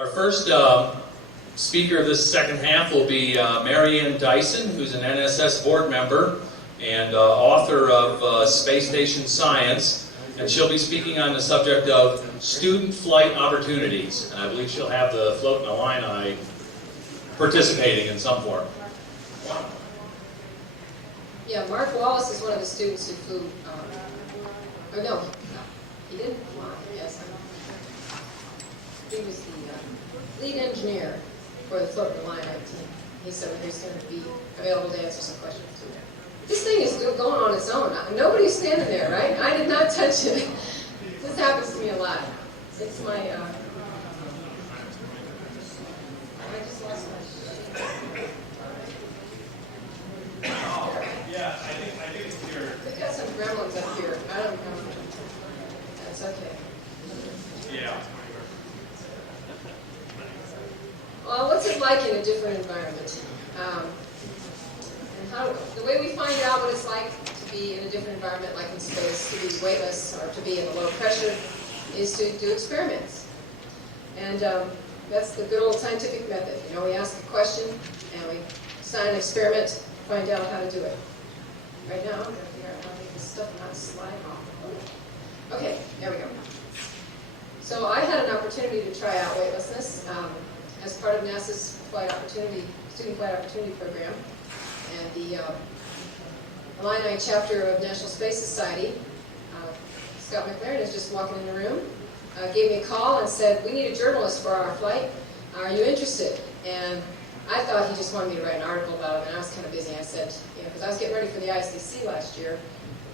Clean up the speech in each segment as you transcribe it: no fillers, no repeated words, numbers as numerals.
Our first speaker of this second half will be Marion Dyson, who's an NSS board member and author of Space Station Science, and she'll be speaking on the subject of student flight opportunities. And I believe she'll have the Float in Illini participating in some form. Yeah, Mark Wallace is one of the students who flew, or no, he didn't fly, yes. He was the lead engineer for the Float in Illini team. He said he was going to be available to answer some questions too. This thing is still going on its own. Nobody's standing there, right? I did not touch it. This happens to me a lot. It's my, I just lost my sheet. Yeah, I think it's here. We've got some gremlins up here. I don't know. That's okay. Yeah. Well, what's it like in a different environment? And the way we find out what it's like to be in a different environment, like in space, to be weightless or to be in a low pressure, is to do experiments. And that's the good old scientific method. You know, we ask a question and we design an experiment to find out how to do it. Right now, I'm going to figure out how to make this stuff not slide off. Okay, there we go. So I had an opportunity to try out weightlessness as part of NASA's Student Flight Opportunity Program. And the Illini chapter of National Space Society, Scott McLaren is just walking in the room, gave me a call and said, "We need a journalist for our flight. Are you interested?" And I thought he just wanted me to write an article about it, and I was kind of busy. I said, you know, because I was getting ready for the ISDC last year,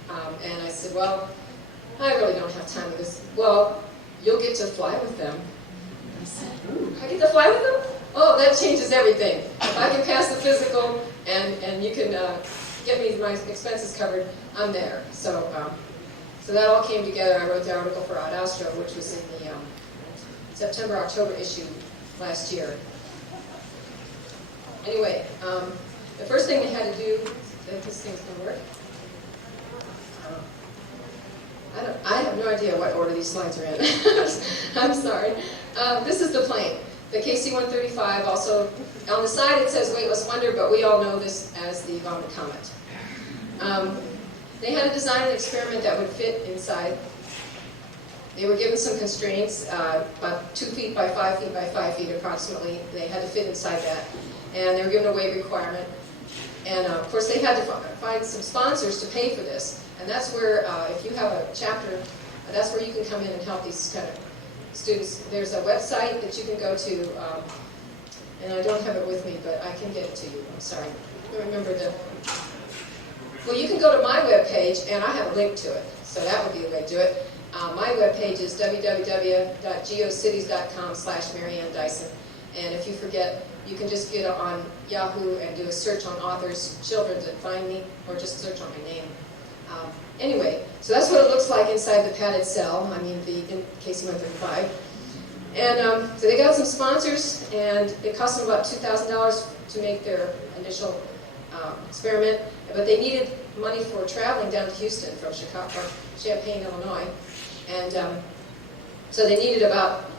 and I said, well, I really don't have time for this. Well, you'll get to fly with them. And I said, ooh, I get to fly with them? Oh, that changes everything. If I can pass the physical and you can get me my expenses covered, I'm there. So, so that all came together. I wrote the article for Ad Astra, which was in the September-October issue last year. Anyway, the first thing they had to do, if this thing's going to work, I have no idea what order these slides are in. I'm sorry. This is the plane, the KC-135. Also, on the side it says Weightless Wonder, but we all know this as the Vomit Comet. They had to design an experiment that would fit inside. They were given some constraints, about 2 feet by 5 feet by 5 feet approximately. They had to fit inside that. And they were given a weight requirement. And of course they had to find some sponsors to pay for this. And that's where, if you have a chapter, that's where you can come in and help these kind of students. There's a website that you can go to, and I don't have it with me, but I can get it to you. I'm sorry. I don't remember the... Well, you can go to my webpage, and I have a link to it. So that would be the way to do it. My webpage is www.geocities.com/Marion Dyson. And if you forget, you can just get on Yahoo and do a search on authors, children's, and find me, or just search on my name. Anyway, so that's what it looks like inside the padded cell, I mean the KC-135. And so they got some sponsors, and it cost them about $2,000 to make their initial experiment, but they needed money for traveling down to Houston from Champaign, Illinois. And so they needed about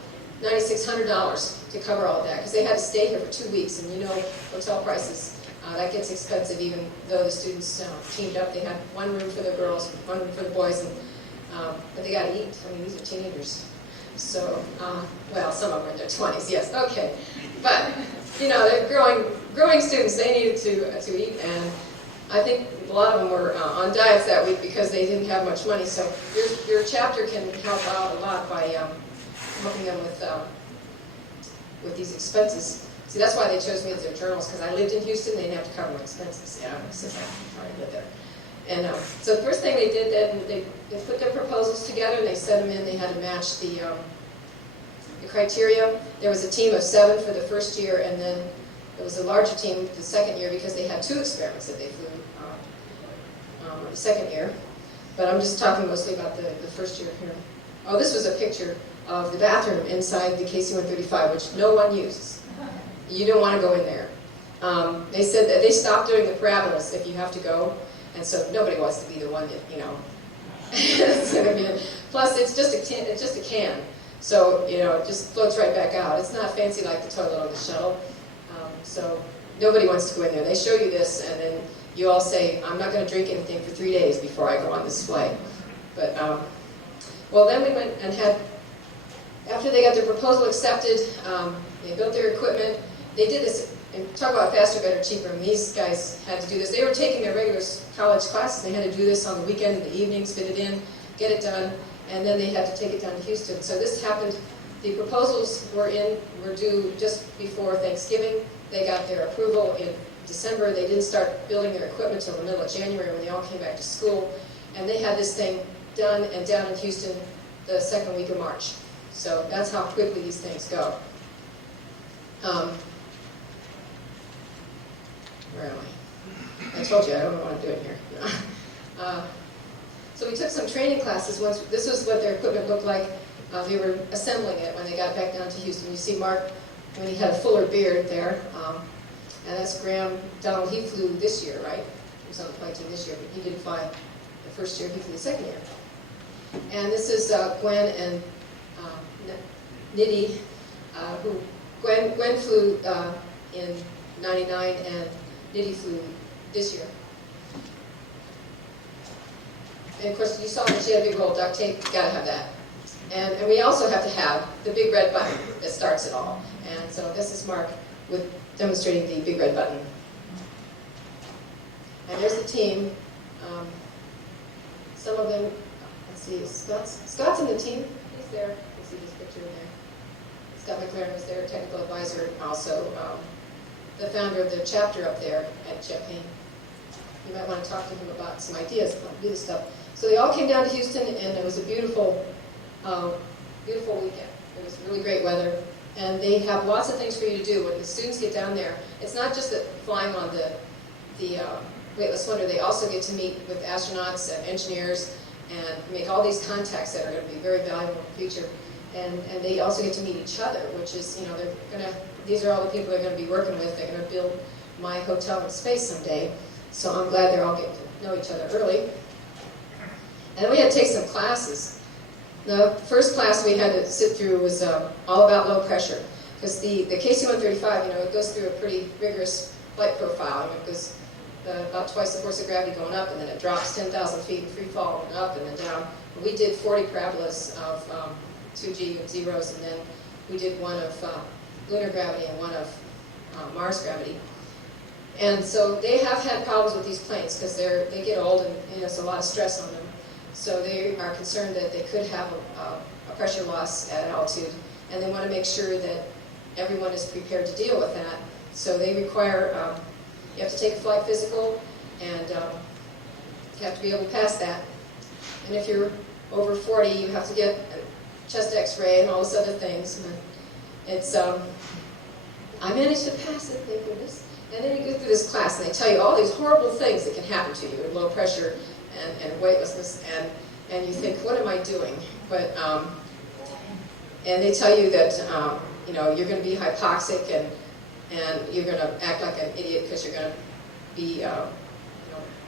$9,600 to cover all of that, because they had to stay here for 2 weeks, and you know hotel prices, that gets expensive even though the students teamed up. They had one room for the girls, one room for the boys, and, but they got to eat. I mean, these are teenagers. So, well, some of them are in their 20s, yes, okay. But, you know, they're growing students, they needed to eat, and I think a lot of them were on diets that week because they didn't have much money. So your chapter can help out a lot by helping them with these expenses. See, that's why they chose me as their journalist, because I lived in Houston, they didn't have to cover my expenses. Yeah, since I already lived there. And so the first thing they did, then they put their proposals together and they sent them in. They had to match the criteria. There was a team of 7 for the first year, and then there was a larger team the second year because they had 2 experiments that they flew the second year. But I'm just talking mostly about the first year here. Oh, this was a picture of the bathroom inside the KC-135, which no one uses. You don't want to go in there. They said that they stopped doing the parabolas if you have to go, and so nobody wants to be the one that, you know, it's going to be. Plus, it's just a can. So, you know, it just floats right back out. It's not fancy like the toilet on the shuttle. So nobody wants to go in there. They show you this, and then you all say, I'm not going to drink anything for 3 days before I go on this flight. But, well, then we went and had, after they got their proposal accepted, they built their equipment. They did this, and talk about faster, better, cheaper. And these guys had to do this. They were taking their regular college classes. They had to do this on the weekend and the evenings, fit it in, get it done, and then they had to take it down to Houston. So this happened. The proposals were due just before Thanksgiving. They got their approval in December. They didn't start building their equipment until the middle of January when they all came back to school. And they had this thing done and down in Houston the second week of March. So that's how quickly these things go. Where am I? I told you I don't know what I'm doing here. So we took some training classes. Once this was what their equipment looked like. They were assembling it when they got back down to Houston. You see Mark when he had a fuller beard there. And that's Graham Donald. He flew this year, right? He was on the flight team this year, but he didn't fly the first year. He flew the second year. And this is Gwen and Nidhi, who Gwen flew in '99 and Nidhi flew this year. And of course, you saw that she had a big roll of duct tape. You gotta have that. And we also have to have the big red button that starts it all. And so this is Mark with demonstrating the big red button. And there's the team. Some of them, let's see, Scott's in the team. He's there. You can see his picture in there. Scott McLaren was their technical advisor, also the founder of the chapter up there at Champaign. You might want to talk to him about some ideas on how to do this stuff. So they all came down to Houston, and it was a beautiful weekend. It was really great weather, and they have lots of things for you to do when the students get down there. It's not just that flying on the weightless wonder. They also get to meet with astronauts and engineers and make all these contacts that are going to be very valuable in the future. And they also get to meet each other, which is, you know, these are all the people they're going to be working with. They're going to build my hotel in space someday. So I'm glad they're all getting to know each other early. And then we had to take some classes. The first class we had to sit through was all about low pressure. Because the KC-135, you know, it goes through a pretty rigorous flight profile. You know, it goes about twice the force of gravity going up, and then it drops 10,000 feet in free fall and up and then down. And we did 40 parabolas of 2G and zeros, and then we did one of lunar gravity and one of Mars gravity. And so they have had problems with these planes because they get old and there's a lot of stress on them. So they are concerned that they could have a pressure loss at altitude, and they want to make sure that everyone is prepared to deal with that. So they require, you have to take a flight physical, and you have to be able to pass that. And if you're over 40, you have to get a chest x-ray and all those other things. And it's, I managed to pass it, thank goodness. And then you go through this class, and they tell you all these horrible things that can happen to you in low pressure and weightlessness, and you think, what am I doing? But and they tell you that you know, you're going to be hypoxic, and you're going to act like an idiot because you're going to be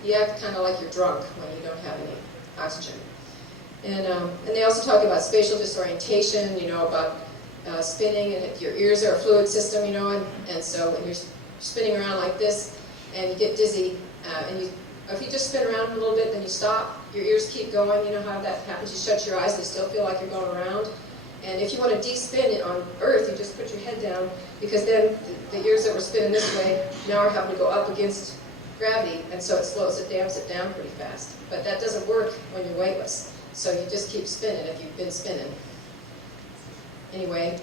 you act kind of like you're drunk when you don't have any oxygen. And they also talk about spatial disorientation, you know, about spinning, and if your ears are a fluid system, you know, and so when you're spinning around like this and you get dizzy, if you just spin around a little bit, then you stop, your ears keep going. You know how that happens? You shut your eyes, they still feel like you're going around. And if you want to de-spin it on Earth, you just put your head down, because then the ears that were spinning this way now are having to go up against gravity, and so it slows it, damps it down pretty fast. But that doesn't work when you're weightless, so you just keep spinning if you've been spinning. Anyway,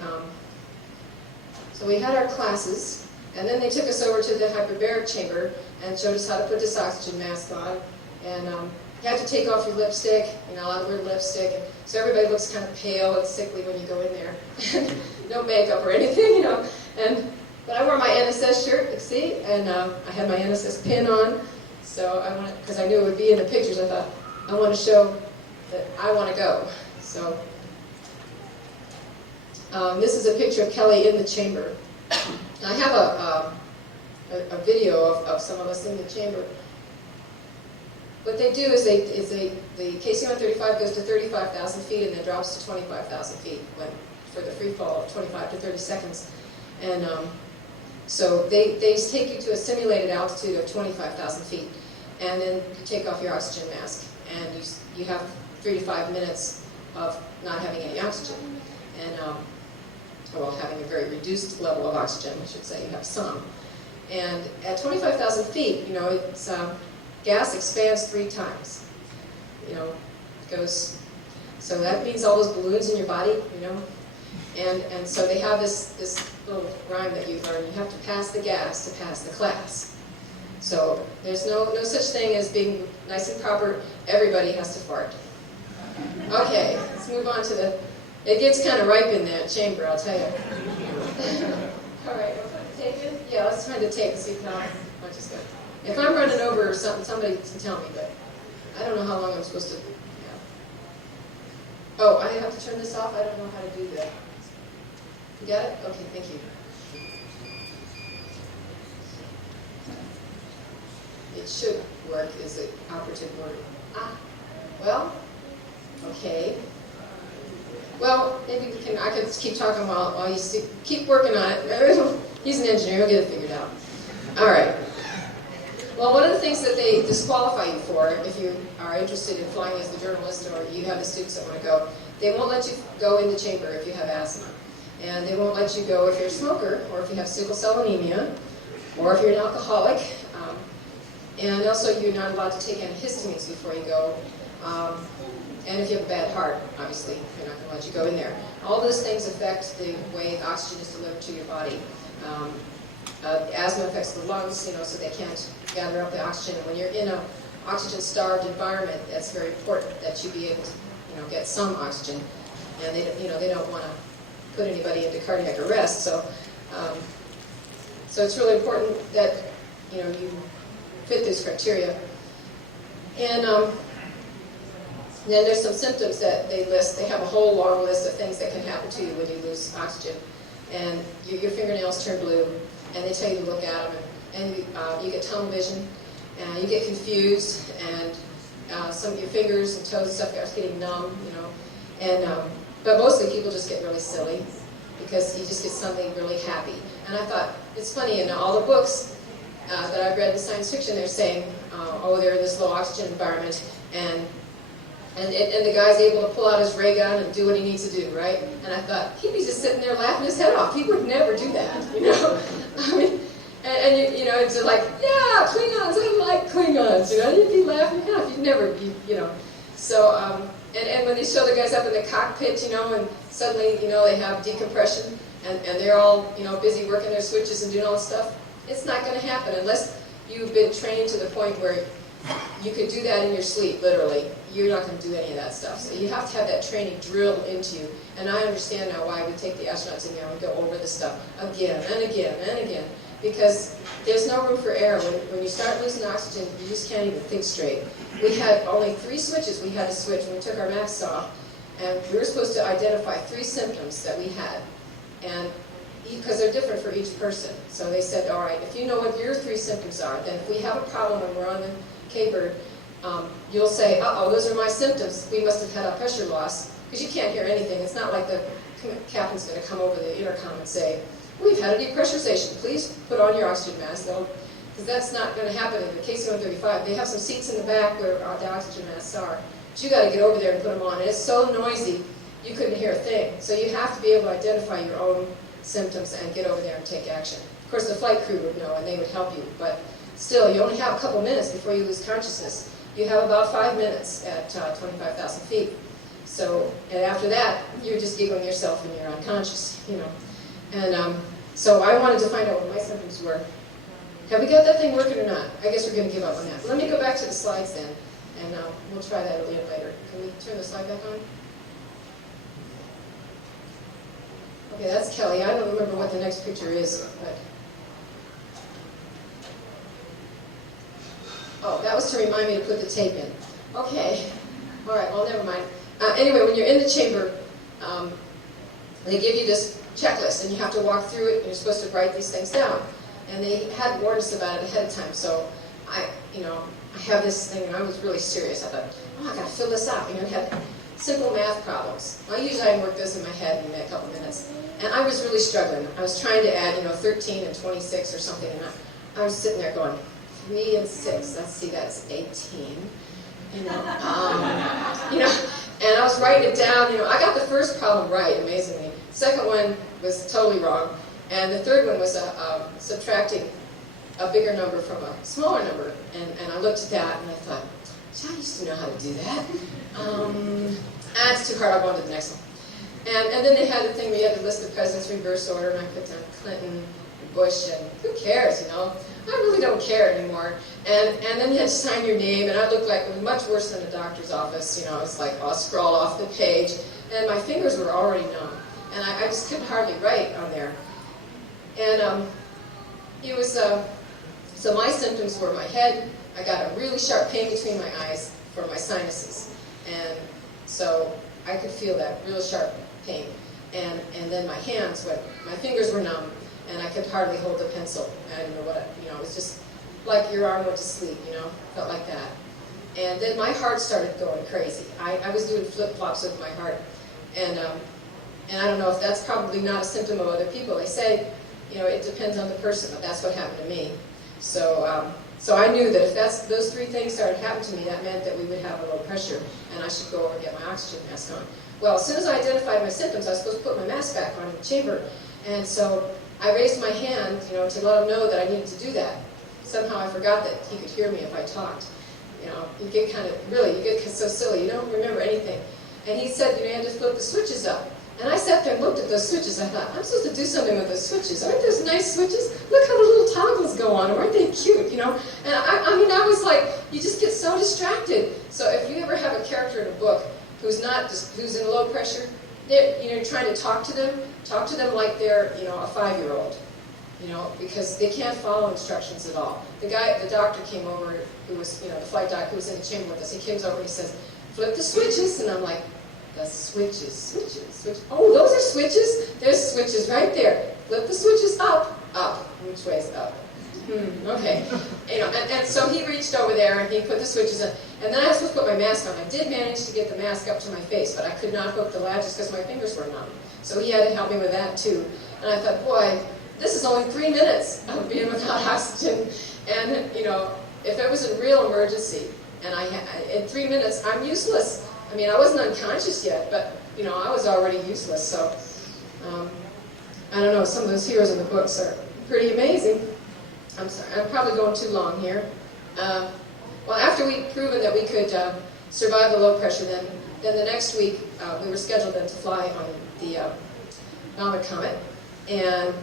so we had our classes, and then they took us over to the hyperbaric chamber and showed us how to put this oxygen mask on. And you have to take off your lipstick. You're not allowed to wear lipstick. And so everybody looks kind of pale and sickly when you go in there. No makeup or anything, you know. But I wore my NSS shirt, you see, and I had my NSS pin on. So I wanted, because I knew it would be in the pictures, I thought, I want to show that I want to go. So this is a picture of Kelly in the chamber. I have a video of some of us in the chamber. what they do is the KC-135 goes to 35,000 feet and then drops to 25,000 feet for the free fall of 25 to 30 seconds. And so they take you to a simulated altitude of 25,000 feet, and then you take off your oxygen mask, and you have 3 to 5 minutes of not having any oxygen, and well, having a very reduced level of oxygen, I should say. You have some, and at 25,000 feet, you know, it's gas expands 3 times. You know, it goes. So that means all those balloons in your body, you know. And so they have this little rhyme that you learn. You have to pass the gas to pass the class. So there's no such thing as being nice and proper. Everybody has to fart. Okay, let's move on to the. It gets kind of ripe in that chamber, I'll tell you. All right, take it. Yeah, let's try to take and see how much is good. If I'm running over or something, somebody can tell me. But I don't know how long I'm supposed to. Yeah. Oh, I have to turn this off. I don't know how to do that. You got it? Okay, thank you. It should work is the operative word. Well, okay. Well, maybe I could just keep talking while you keep working on it. He's an engineer, he'll get it figured out. All right. Well, one of the things that they disqualify you for, if you are interested in flying as the journalist or you have the students that want to go, they won't let you go in the chamber if you have asthma. And they won't let you go if you're a smoker, or if you have sickle cell anemia, or if you're an alcoholic. And also, you're not allowed to take antihistamines before you go. And if you have a bad heart, obviously, they're not going to let you go in there. All those things affect the way the oxygen is delivered to your body. Asthma affects the lungs, you know, so they can't gather up the oxygen. And when you're in an oxygen-starved environment, that's very important that you be able to, you know, get some oxygen. And they don't want to put anybody into cardiac arrest. So, so it's really important that, you know, you fit these criteria. And then there's some symptoms that they list. They have a whole long list of things that can happen to you when you lose oxygen. And your fingernails turn blue, and they tell you to look at them. And you get tunnel vision, and you get confused, and some of your fingers and toes and stuff are getting numb, you know. And but mostly people just get really silly because you just get something really happy. And I thought, it's funny, in all the books that I've read in science fiction, they're saying, oh, they're in this low oxygen environment, and the guy's able to pull out his ray gun and do what he needs to do, right? And I thought, he'd be just sitting there laughing his head off. He would never do that, you know? I mean, and you know, it's just like, yeah, Klingons, I like Klingons, you know? You'd be laughing your head off. You'd never be, you know. So, and when they show the guys up in the cockpit, you know, and suddenly, you know, they have decompression, and they're all, you know, busy working their switches and doing all this stuff, it's not going to happen unless you've been trained to the point where you could do that in your sleep, literally. You're not going to do any of that stuff. So you have to have that training drilled into you. And I understand now why we take the astronauts in there and we go over this stuff again and again and again. Because there's no room for error. When you start losing oxygen, you just can't even think straight. We had only 3 switches we had to switch when we took our masks off. And we were supposed to identify 3 symptoms that we had. And because they're different for each person. So they said, all right, if you know what your 3 symptoms are, then if we have a problem and we're on the K-Bird, you'll say, uh-oh, those are my symptoms. We must have had a pressure loss. Because you can't hear anything. It's not like the captain's going to come over the intercom and say, we've had a depressurization. Please put on your oxygen mask. Because that's not going to happen in the KC-135. They have some seats in the back where the oxygen masks are. But you got to get over there and put them on. And it's so noisy, you couldn't hear a thing. So you have to be able to identify your own symptoms and get over there and take action. Of course, the flight crew would know, and they would help you. But still, you only have a couple minutes before you lose consciousness. You have about 5 minutes at 25,000 feet. So, and after that, you're just giggling yourself and you're unconscious, you know. And so I wanted to find out what my symptoms were. Have we got that thing working or not? I guess we're going to give up on that. Let me go back to the slides then, and we'll try that a little later. Can we turn the slide back on? Okay, that's Kelly. I don't remember what the next picture is, but... Oh, that was to remind me to put the tape in. Okay. All right, well, never mind. Anyway, when you're in the chamber, they give you this checklist, and you have to walk through it, and you're supposed to write these things down. And they had warned us about it ahead of time, so I have this thing, and I was really serious. I thought, oh, I gotta fill this out. I had simple math problems. Well, usually I work this in my head in a couple minutes. And I was really struggling. I was trying to add, 13 and 26 or something, and I was sitting there going, 3 and 6, let's see, that's 18. And I was writing it down. I got the first problem right, amazingly. The second one was totally wrong. And the third one was subtracting a bigger number from a smaller number. And I looked at that and I thought, I used to know how to do that. That's too hard, I'll go on to the next one. And then they had the thing where you had to list the presidents in reverse order, and I put down Clinton and Bush, and who cares, I really don't care anymore. And then you had to sign your name, and I looked like it was much worse than a doctor's office. It's like I'll scroll off the page, and my fingers were already numb, and I just couldn't hardly write on there. And it was, so my symptoms were my head. I got a really sharp pain between my eyes for my sinuses, and so I could feel that real sharp pain. And then my hands went, my fingers were numb, and I could hardly hold the pencil. I didn't know what, it was just like your arm went to sleep, felt like that. And then my heart started going crazy. I was doing flip-flops with my heart. And I don't know if that's probably not a symptom of other people. They say, it depends on the person, but that's what happened to me. So I knew that if those three things started happening to me, that meant that we would have a low pressure, and I should go over and get my oxygen mask on. Well, as soon as I identified my symptoms, I was supposed to put my mask back on in the chamber, and so I raised my hand, to let him know that I needed to do that. Somehow I forgot that he could hear me if I talked. You get you get so silly, you don't remember anything. And he said, you had to flip the switches up. And I sat there and looked at those switches. I thought, I'm supposed to do something with those switches. Aren't those nice switches? Look how the little toggles go on. Aren't they cute? And I was like, you just get so distracted. So if you ever have a character in a book who's in low pressure, you're trying to talk to them like they're, a 5-year-old. Because they can't follow instructions at all. The doctor came over, who was, the flight doctor who was in the chamber with us. He comes over and he says, flip the switches. And I'm like, the switches. Oh, those are switches? There's switches right there. Flip the switches up. Which way's up? Okay. And so he reached over there and he put the switches in. And then I was supposed to put my mask on. I did manage to get the mask up to my face, but I could not hook the latches because my fingers were numb. So he had to help me with that too. And I thought, boy, this is only 3 minutes of being without oxygen. And, if it was a real emergency, and in 3 minutes, I'm useless. I wasn't unconscious yet, but, I was already useless. So, I don't know, some of those heroes in the books are pretty amazing. I'm sorry, I'm probably going too long here. Well, after we'd proven that we could survive the low pressure, then the next week, we were scheduled then to fly on the Mama Comet. And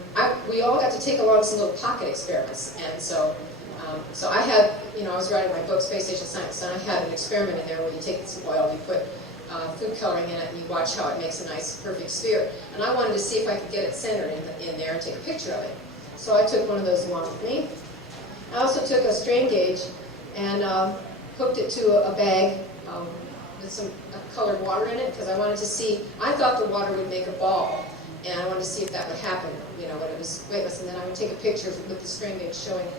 we all got to take along some little pocket experiments. And so I had, I was writing my book, Space Station Science, and I had an experiment in there where you take some oil, you put food coloring in it, and you watch how it makes a nice, perfect sphere. And I wanted to see if I could get it centered in there and take a picture of it. So I took one of those along with me. I also took a strain gauge and hooked it to a bag with some colored water in it, because I wanted to see, I thought the water would make a ball. And I wanted to see if that would happen, when it was weightless. And then I would take a picture with the strain gauge showing,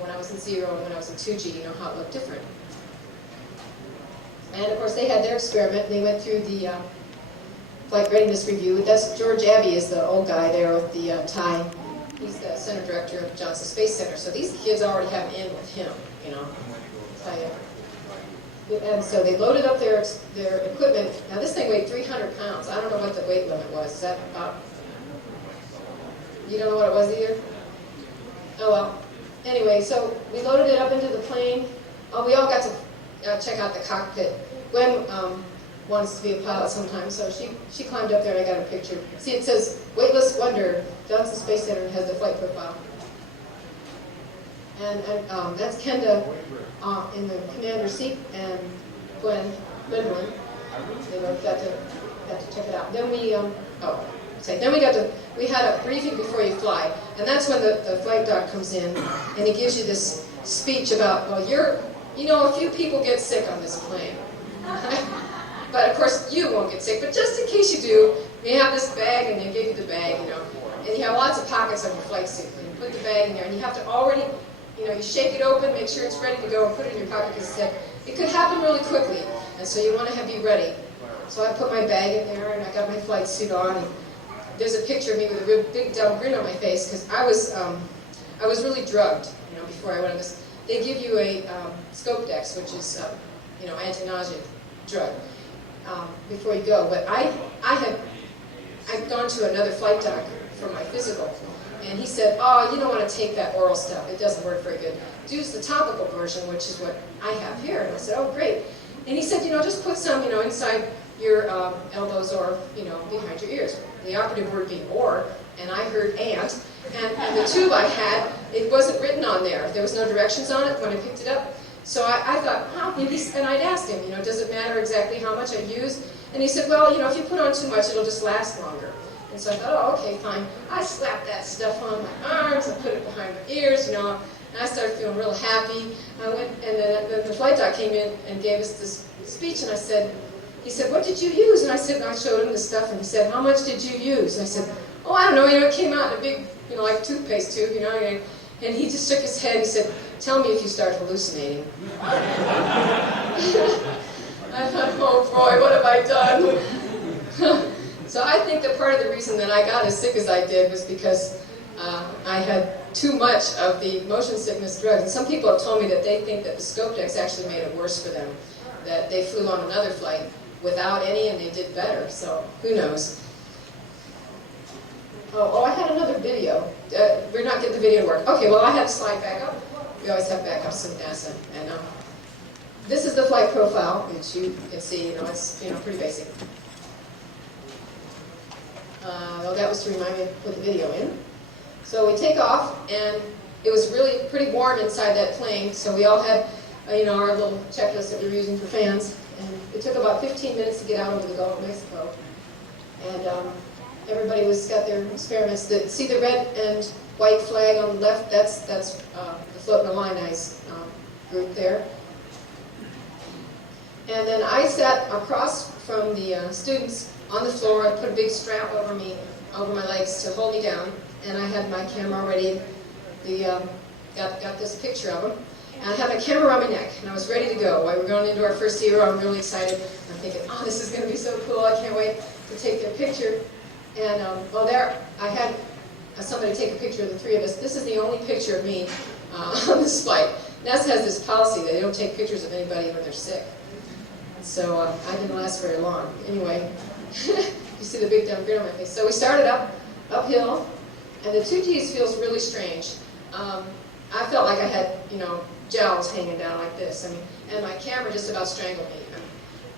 when I was in 0 and when I was in 2G, how it looked different. And of course, they had their experiment. They went through the flight readiness review. That's George Abbey is the old guy there with the tie. He's the center director of Johnson Space Center. So these kids already have an in with him, And so they loaded up their equipment. Now this thing weighed 300 pounds. I don't know what the weight limit was. Is that about? You don't know what it was either? Oh well. Anyway, so we loaded it up into the plane. We all got to check out the cockpit. Gwen wants to be a pilot sometimes, so she climbed up there and I got a picture. See, it says Weightless Wonder, Johnson Space Center, has the flight profile. And that's Kenda in the commander's seat, and Gwendolyn. They both got to check it out. Then we had a briefing before you fly, and that's when the flight doc comes in, and he gives you this speech about, well, a few people get sick on this plane. But of course, you won't get sick, but just in case you do, you have this bag, and they give you the bag, and you have lots of pockets on your flight suit. And you put the bag in there, and you have to already you shake it open, make sure it's ready to go, and put it in your pocket because he said it could happen really quickly, and so you want to be ready. So I put my bag in there, and I got my flight suit on. And there's a picture of me with a real big dumb grin on my face because I was really drugged, before I went on this. They give you a scope dex, which is anti-nausea drug before you go. But I'd gone to another flight doc for my physical, and he said, "Oh, you don't want to take that oral stuff. It doesn't work very good. Use the topical version, which is what I have here." And I said, "Oh, great." And he said, just put some, inside your elbows or, behind your ears. The operative word being "or," and I heard "and." And the tube I had, it wasn't written on there. There was no directions on it when I picked it up. So I thought, maybe, and I'd asked him, does it matter exactly how much I use? And he said, well, if you put on too much, it'll just last longer. And so I thought, oh, okay, fine. I slapped that stuff on my arms and put it behind my ears, and I started feeling real happy. I went, and then the flight doc came in and gave us this speech, and he said, what did you use? And I showed him the stuff, and he said, how much did you use? And I said, oh, I don't know, it came out in a big, like toothpaste tube, and he just shook his head. He said, tell me if you start hallucinating. I thought, oh boy, what have I done? So I think that part of the reason that I got as sick as I did was because I had too much of the motion sickness drugs. And some people have told me that they think that the scope dex actually made it worse for them, that they flew on another flight without any and they did better. So who knows? Oh, I had another video. We're not getting the video to work. Okay, well, I had a slide backup. We always have backups in NASA. And this is the flight profile, which you can see, it's pretty basic. Well, that was to remind me to put the video in. So we take off, and it was really pretty warm inside that plane, so we all had, our little checklist that we were using for fans. And it took about 15 minutes to get out over the Gulf of Mexico. And everybody got their experiments. See the red and white flag on the left? That's the Floating Illini group there. And then I sat across from the students on the floor. I put a big strap over my legs to hold me down, and I had my camera already. Got this picture of them. And I had my camera around my neck, and I was ready to go. While we're going into our first year, I'm really excited. I'm thinking, oh, this is going to be so cool. I can't wait to take their picture. And, there, I had somebody take a picture of the three of us. This is the only picture of me on this flight. NASA has this policy that they don't take pictures of anybody when they're sick. So I didn't last very long. Anyway, you see the big dumb grin on my face. So we started uphill, and the 2Gs feels really strange. I felt like I had, jowls hanging down like this. And my camera just about strangled me.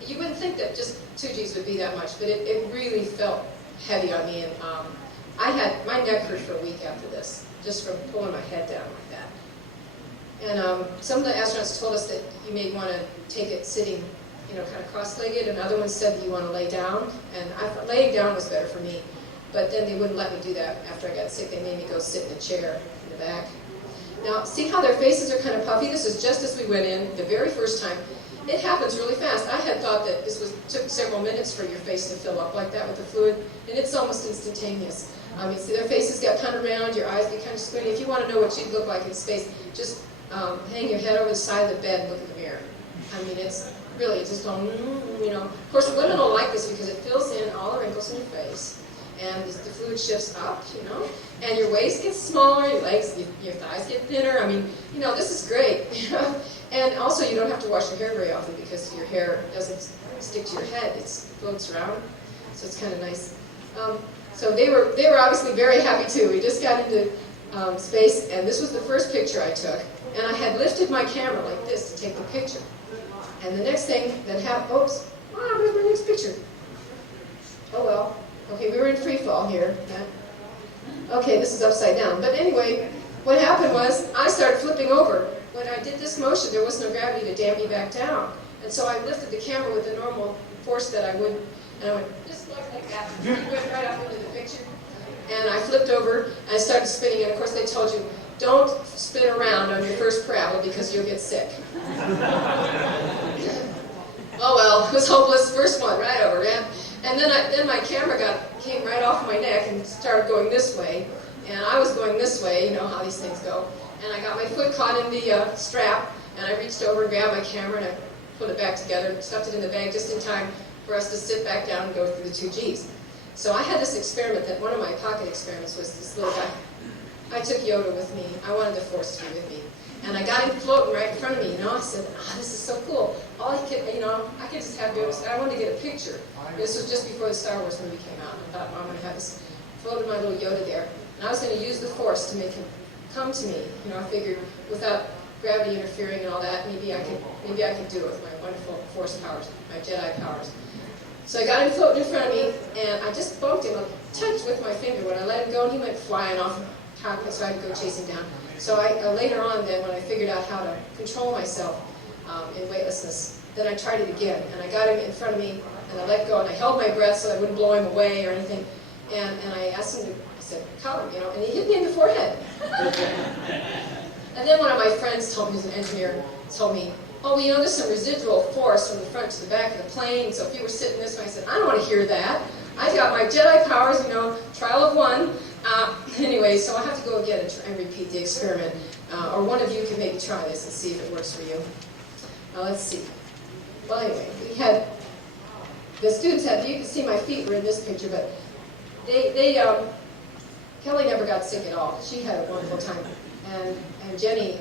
You wouldn't think that just 2Gs would be that much, but it really felt heavy on me. And my neck hurt for a week after this, just from pulling my head down like that. And some of the astronauts told us that you may want to take it sitting, kind of cross-legged, and other ones said that you want to lay down. And I thought laying down was better for me. But then they wouldn't let me do that after I got sick. They made me go sit in a chair in the back. Now, see how their faces are kind of puffy? This is just as we went in, the very first time. It happens really fast. I had thought that took several minutes for your face to fill up like that with the fluid, and it's almost instantaneous. See, their faces get kind of round, your eyes get kind of squinty. If you want to know what you'd look like in space, just hang your head over the side of the bed and look in the mirror. It's really just going, Of course, women will like this because it fills in all the wrinkles in your face, and the fluid shifts up, and your waist gets smaller, your legs, your thighs get thinner. This is great. And also, you don't have to wash your hair very often because your hair doesn't stick to your head; it floats around, so it's kind of nice. So they were obviously very happy too. We just got into space, and this was the first picture I took. And I had lifted my camera like this to take the picture. And the next thing that happened, oops, where's my next picture? Oh well. Okay, we were in free fall here. Okay, this is upside down. But anyway, what happened was I started flipping over. When I did this motion, there was no gravity to damp me back down. And so I lifted the camera with the normal force that I would, and I went just like that. It went right up into the picture. And I flipped over, and I started spinning, and of course they told you, don't spin around on your first travel because you'll get sick. Oh well, it was hopeless. First one, right over, man. And then my camera came right off my neck and started going this way. And I was going this way, you know how these things go. and I got my foot caught in the strap, and I reached over and grabbed my camera, and I put it back together and stuffed it in the bag just in time for us to sit back down and go through the 2 Gs. So I had this experiment, that one of my pocket experiments was this little guy. I took Yoda with me. I wanted the Force to be with me. And I got him floating right in front of me, you know. I said, this is so cool. All he could, you know, I could just have Yoda. I wanted to get a picture. This was just before the Star Wars movie came out. I thought, I'm going to have this floating my little Yoda there. And I was going to use the Force to make him come to me. You know, I figured without gravity interfering and all that, maybe I could do it with my wonderful Force powers, my Jedi powers. So I got him floating in front of me, and I just bumped him a touch with my finger. When I let him go, and he went flying off the cockpit, so I had to go chase him down. So later on, then, when I figured out how to control myself in weightlessness, then I tried it again. And I got him in front of me, and I let go, and I held my breath so I wouldn't blow him away or anything. And I asked him to, I said, come, you know, and he hit me in the forehead. And then one of my friends told me, who's an engineer, told me, oh, well, you know, there's some residual force from the front to the back of the plane, so if you were sitting this way, I said, I don't want to hear that. I got my Jedi powers, you know, trial of one. Anyway, so I'll have to go again and repeat the experiment. Or one of you can maybe try this and see if it works for you. Let's see. Well, anyway, we had, the students had, you can see my feet were in this picture, but Kelly never got sick at all. She had a wonderful time. And Jenny,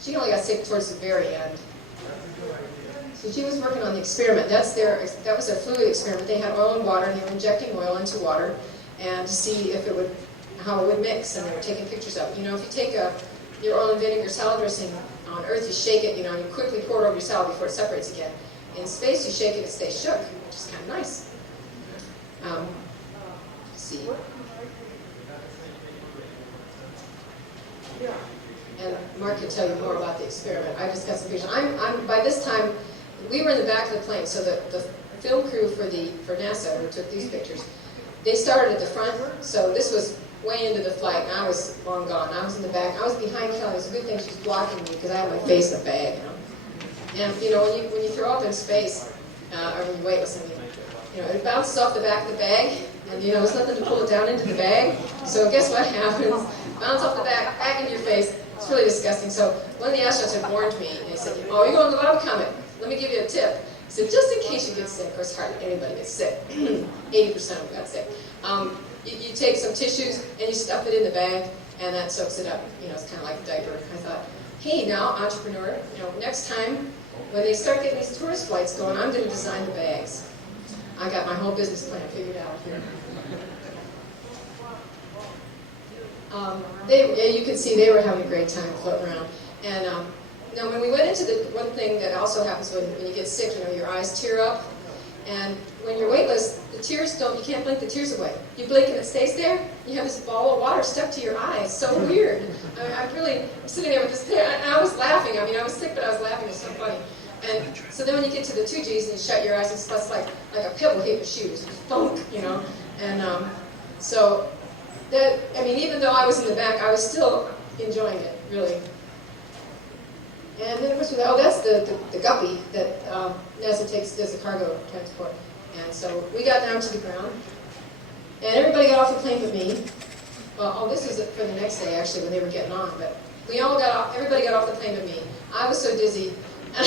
she only got sick towards the very end. So she was working on the experiment. That was their fluid experiment. They had oil and water, and they were injecting oil into water, and to see if it would, how it would mix, and they were taking pictures of it. You know, if you take your oil and vinegar salad dressing on Earth, you shake it, you know, and you quickly pour it over your salad before it separates again. In space, you shake it, it stays shook, which is kind of nice. Let's see. And Mark can tell you more about the experiment. I just got some pictures. By this time, we were in the back of the plane, so the film crew for NASA who took these pictures, they started at the front, so this was way into the flight, and I was long gone. I was in the back. I was behind Kelly. It's a good thing she's blocking me because I had my face in a bag, you know. And you know, when you throw up in space, or when you're weightless, you know, it bounces off the back of the bag, and you know, there's nothing to pull it down into the bag. So guess what happens? Bounce off the back into your face. It's really disgusting. So one of the astronauts had warned me, and he said, oh, you're going to the bottom comet. Let me give you a tip. He said, just in case you get sick, of course hardly anybody gets sick. 80% of them got sick. You take some tissues and you stuff it in the bag, and that soaks it up. You know, it's kind of like a diaper. I thought, hey, now, entrepreneur, you know, next time when they start getting these tourist flights going, I'm going to design the bags. I got my whole business plan figured out here. You can see they were having a great time floating around. And now when we went into the one thing that also happens when you get sick, you know, your eyes tear up. And when you're weightless, the tears you can't blink the tears away. You blink and it stays there. You have this ball of water stuck to your eyes. So weird. I'm sitting there with this, and I was laughing. I mean, I was sick, but I was laughing. It was so funny. And so then when you get to the 2 Gs and you shut your eyes, it's like a pebble hit your shoes. Thunk, you know. And so that, I mean, even though I was in the back, I was still enjoying it, really. And then, of course, that's the guppy that NASA does the cargo transport. And so we got down to the ground, and everybody got off the plane with me. Well, this was for the next day, actually, when they were getting on. But everybody got off the plane with me. I was so dizzy, and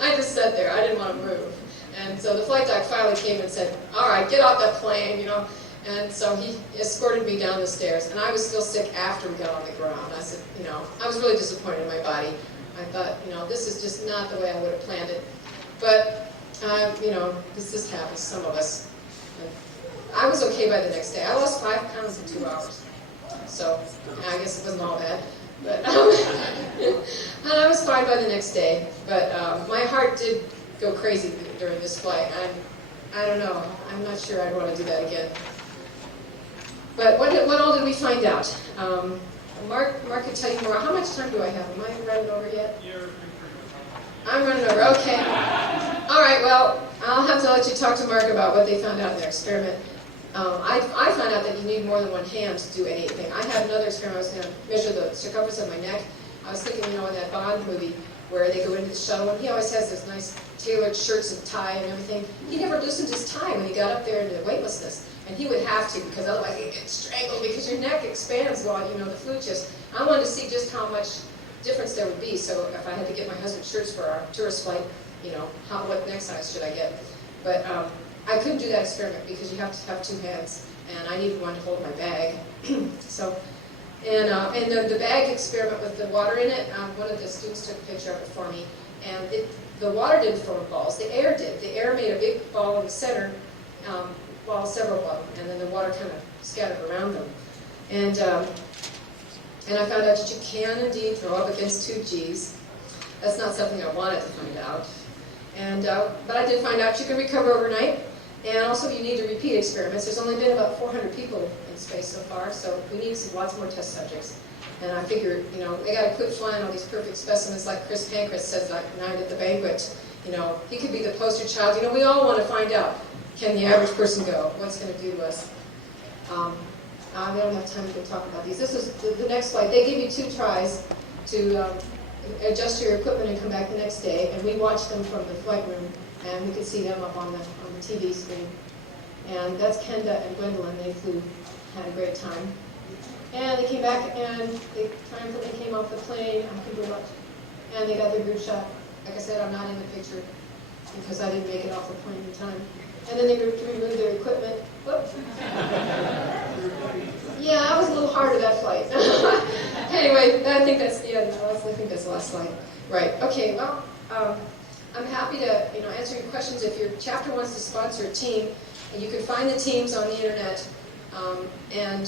I just sat there. I didn't want to move. And so the flight doc finally came and said, all right, get off that plane, you know. And so he escorted me down the stairs, and I was still sick after we got on the ground. I said, you know, I was really disappointed in my body. I thought, you know, this is just not the way I would have planned it. But, you know, this just happens to some of us. And I was okay by the next day. I lost 5 pounds in 2 hours. So, I guess it wasn't all bad. But, and I was fine by the next day. But my heart did go crazy during this flight. I don't know. I'm not sure I'd want to do that again. But what all did we find out? Mark could tell you more. How much time do I have? Am I running over yet? I'm running over. Okay. All right. Well, I'll have to let you talk to Mark about what they found out in their experiment. I found out that you need more than one hand to do anything. I had another experiment. I was going to measure the circumference of my neck. I was thinking, you know, in that Bond movie where they go into the shuttle, and he always has those nice tailored shirts and tie and everything. He never loosened his tie when he got up there into weightlessness. And And he would have to, because otherwise he'd get strangled, because your neck expands while, you know, the fluid just, I wanted to see just how much difference there would be. So if I had to get my husband shirts for our tourist flight, you know, what neck size should I get? But I couldn't do that experiment because you have to have 2 hands, and I needed one to hold my bag. So, and the bag experiment with the water in it, one of the students took a picture of it for me, and the water didn't form balls, the air did. The air made a big ball in the center, well, several of them, and then the water kind of scattered around them. And I found out that you can indeed throw up against 2 Gs. That's not something I wanted to find out. And, but I did find out you can recover overnight, and also you need to repeat experiments. There's only been about 400 people in space so far, so we need lots more test subjects. And I figured, you know, they got to quit flying all these perfect specimens like Chris Pancras says that night at the banquet. You know, he could be the poster child. You know, we all want to find out, can the average person go? What's going to do to us? We don't have time to talk about these. This is the next slide. They give you 2 tries to adjust your equipment and come back the next day, and we watched them from the flight room, and we could see them up on the TV screen. And that's Kenda and Gwendolyn. They flew, had a great time. And they came back, and they triumphantly came off the plane after the lunch, and they got their group shot. Like I said, I'm not in the picture because I didn't make it off the plane in time. And then they removed their equipment. Whoops. Yeah, I was a little hard at that flight. Anyway, I think that's the last slide. Right. Okay. Well, I'm happy to answer your questions. If your chapter wants to sponsor a team, you can find the teams on the internet, and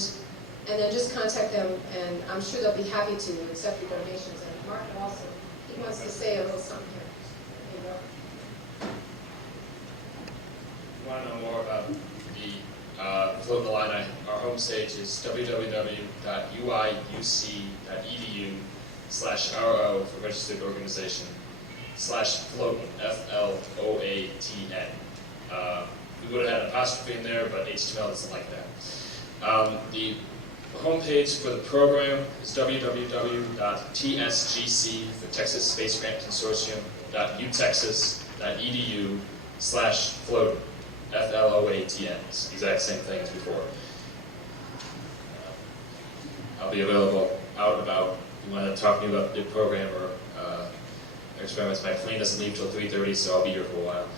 then just contact them, and I'm sure they'll be happy to accept your donations. And Mark also, he wants to say a little something here. There you go. If you want to know more about the Float the Line, our homepage is www.uiuc.edu/RO for registered organization /floatin, FLOATN. We would have had an apostrophe in there, but HTML doesn't like that. The homepage for the program is www.tsgc, the Texas Space Grant Consortium, .utexas.edu/floatin. FLOATN. It's the exact same thing as before. I'll be available out and about. If you want to talk to me about the program or experiments, my plane doesn't leave till 3:30, so I'll be here for a while.